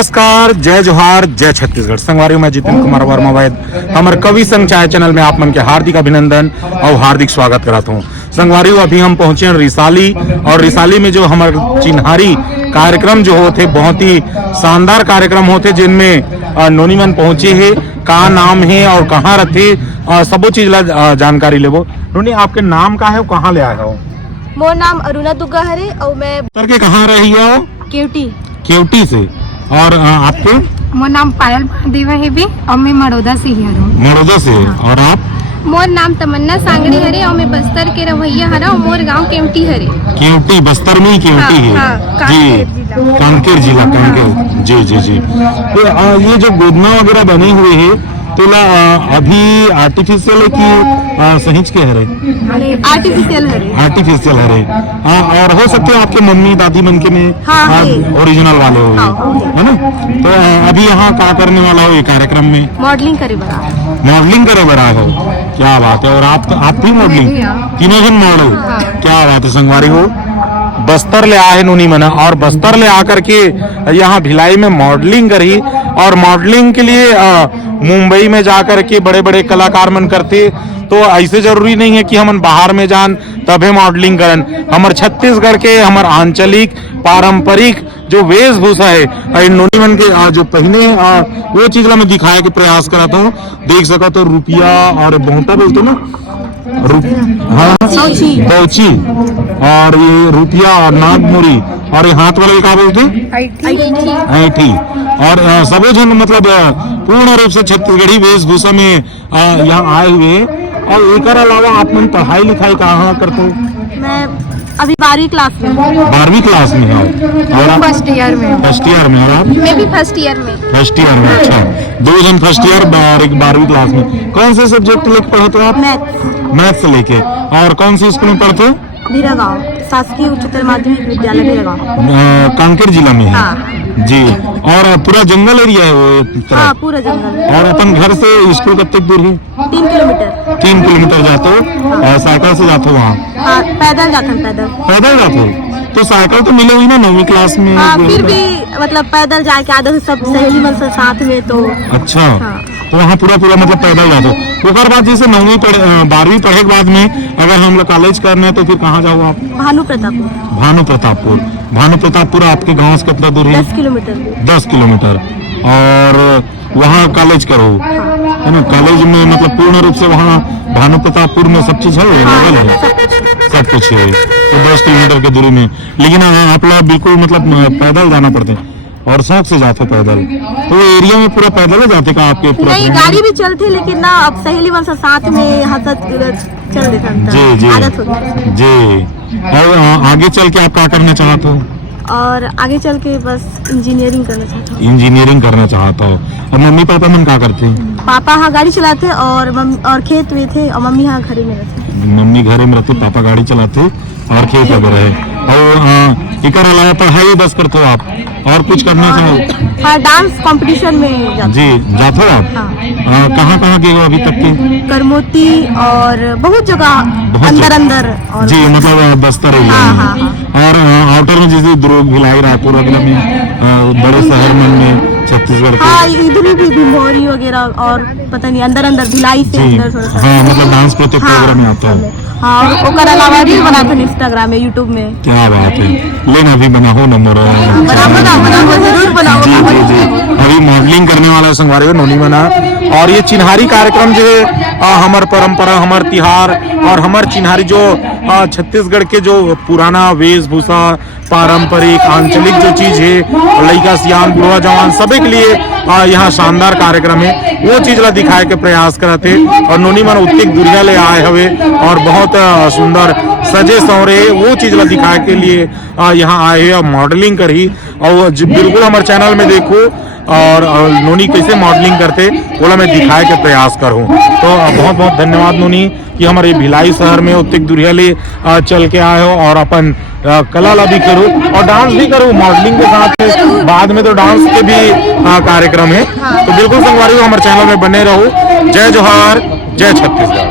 नमस्कार, जय जोहार, जय छत्तीसगढ़। संगवारी मैं जितेंद्र कुमार वर्मा वैद हमारे कवि संघ चाय चैनल में आप मन के हार्दिक अभिनंदन और हार्दिक स्वागत कराता हूँ। संगवारी अभी हम पहुंचे हैं रिसाली, और रिसाली में जो हमारे चिन्हारी कार्यक्रम जो होते बहुत ही शानदार कार्यक्रम होते, जिनमें नोनी मन पहुंचे है, का नाम है और कहाँ रहते सबो चीज ला जानकारी लेबो। नोनी, आपके नाम का है, कहाँ ले आए हो? मोर नाम अरुणा दुग्गा हरे और मैं करके कहाँ रही हो? केवटी से। और आपके? मोर नाम पायल महादेवा है भी और मैं मड़ौदा से ही हूँ। मड़ौदा से। और आप? मोर नाम तमन्ना सांगड़ी हरे और मैं बस्तर के रवैया हरा और मोर गांव केवटी हरे। केवटी बस्तर में ही केवटी है। जी, कांकेर जिला कांकेर। जी जी जी। तो ये जो गोदना वगैरह बने हुए है तो अभी आर्टिफिशियल है कि सहीच के हरे? आर्टिफिशियल हरे। आर्टिफिशियल हरे। और हो सकते हैं आपके मम्मी दादी मन के में ओरिजिनल वाले हो, है ना? तो अभी यहाँ क्या करने वाला हो ये कार्यक्रम में? मॉडलिंग करे बना। मॉडलिंग करे बना हो, क्या बात है। और आप भी मॉडलिंग? तीनों जन मॉडल, क्या बात है। संगवारी हो, बस्तर ले आए नूनी मना, और बस्तर ले आकर के यहाँ भिलाई में मॉडलिंग करी। और मॉडलिंग के लिए मुंबई में जाकर के बड़े बड़े कलाकार मन करते, तो ऐसे जरूरी नहीं है कि हम बाहर में जान तबे मॉडलिंग करन। हमारे छत्तीसगढ़ के हमारे आंचलिक पारंपरिक जो वेशभूषा है नोनी मन के जो पहने वो चीज ला मैं दिखाए के प्रयास कराता हूँ। देख सका तो रुपिया और बहुता बोलते ना, बौची, और ये रुपिया और नागमोरी, और ये हाथ वाले क्या बोलते? ऐठी। और सबो जन मतलब पूर्ण रूप से छत्तीसगढ़ी वेशभूषा में यहाँ आए हुए हैं। और एक अलावा आप मन पढ़ाई लिखाई कहाँ करते हो? मैं अभी 12वीं क्लास में। 12वीं क्लास में हो? और आप? फर्स्ट ईयर में। फर्स्ट ईयर में। और आप? मैं भी फर्स्ट ईयर में। फर्स्ट ईयर में। अच्छा, दो जन फर्स्ट ईयर और एक 12वीं क्लास में। कौन से सब्जेक्ट लेके पढ़ते हो आप? मैथ्स से लेके। और कौन सी स्कूल में पढ़ते हो? भीरागांव शासकीय उच्चतर माध्यमिक विद्यालय भीरागांव, कांकेर जिला में है। हाँ। जी। और पूरा जंगल एरिया है वो तरफ? हाँ, पूरा जंगल। और अपन घर से स्कूल कब तक दूर है? 3 किलोमीटर। 3 किलोमीटर जाते हो? साइकिल से जाते हो वहाँ? हाँ, पैदल जाते हैं। पैदल जाते हो? तो साइकिल तो मिले हुई ना 9वीं क्लास में? हाँ, फिर भी मतलब पैदल जाके आधे सब सहेली मन से साथ में तो। अच्छा। तो वहाँ पूरा मतलब पैदल जाते हो। ओकर बाद जैसे 12वीं पढ़े के बाद में अगर हम लोग कॉलेज करना है तो फिर कहाँ जाओ आप? भानु प्रतापपुर। भानु प्रतापपुर आपके गाँव से कितना दूर है? 10 किलोमीटर। 10 किलोमीटर। और वहाँ कॉलेज करो, है ना? कॉलेज में मतलब पूर्ण रूप से वहाँ भानु प्रतापपुर में सब चीज है, सब कुछ है। तो 10 किलोमीटर की दूरी में, लेकिन आप लोग बिल्कुल मतलब पैदल जाना पड़ते हैं और शौक से जाते पैदल। तो एरिया में पूरा पैदल जाते का आपके? नहीं, गाड़ी भी चलती, लेकिन ना अब सहेली मन से साथ में हाथत चल देता। जी आदत हो गई जी। और आगे चल के आप क्या करना चाहते हो? और आगे चल के बस इंजीनियरिंग करना चाहता हूँ। इंजीनियरिंग करना चाहता हो। और मम्मी पापा मन क्या करते हैं? पापा हाँ गाड़ी चलाते और खेत में थे, और मम्मी हाँ घरे में रहती। मम्मी घरे में रहती, पापा गाड़ी चलाते और खेत वगैरह है। और एक अलावा पढ़ाई बस करते हो आप? और कुछ करना चाहो? हाँ, डांस कंपटीशन में जाते। जी, जाते हो आप? हाँ। कहाँ गए हो अभी तक के? करमोती और बहुत जगह अंदर और जी, मतलब बस्तर एरिया। हाँ। और आउटर में जैसे दुर्ग, भिलाई, रायपुर वगैरह में, बड़े शहर में छत्तीसगढ़ के? हाँ, इधर भी भिमोरी वगैरह, और पता नहीं अंदर भिलाई से अंदर थोड़ा सा। हाँ, मतलब डांस प्रतियोगिता वगैरह में आता है। हाँ, और अलावा रील बनाते हैं इंस्टाग्राम में, यूट्यूब में। क्या बात है। लेना भी बना हो नंबर जरूर बनाओ। जी। अभी मॉडलिंग करने वाला संगवारी हो नोनी मना। और ये चिन्हारी कार्यक्रम जो है हमार परंपरा, हमार तिहार और हमार चिन्हारी जो छत्तीसगढ़ के जो पुराना वेशभूषा, पारंपरिक आंचलिक जो चीज है, लड़का सियान बुढ़वा जवान सभी के लिए यहाँ शानदार कार्यक्रम है, वो चीज ला दिखाए के प्रयास करते। और नोनी मन उत्तिक दुर्गा ले आए हुए और बहुत सुंदर सजे सवरे वो चीज ला दिखाए के लिए यहाँ आए हुए और मॉडलिंग करी। और बिल्कुल हमारे चैनल में देखो और नोनी कैसे मॉडलिंग करते बोला मैं दिखाए के प्रयास करूँ। तो बहुत धन्यवाद नोनी कि हमारे भिलाई शहर में उत्तिक दुर्गा ले चल के आए हो और अपन कला ला भी करो और डांस भी करो मॉडलिंग के साथ। बाद में तो डांस के भी कार्यक्रम है। तो बिल्कुल संगवारी हो हमारे चैनल में बने रहो। जय जोहार, जय छत्तीसगढ़।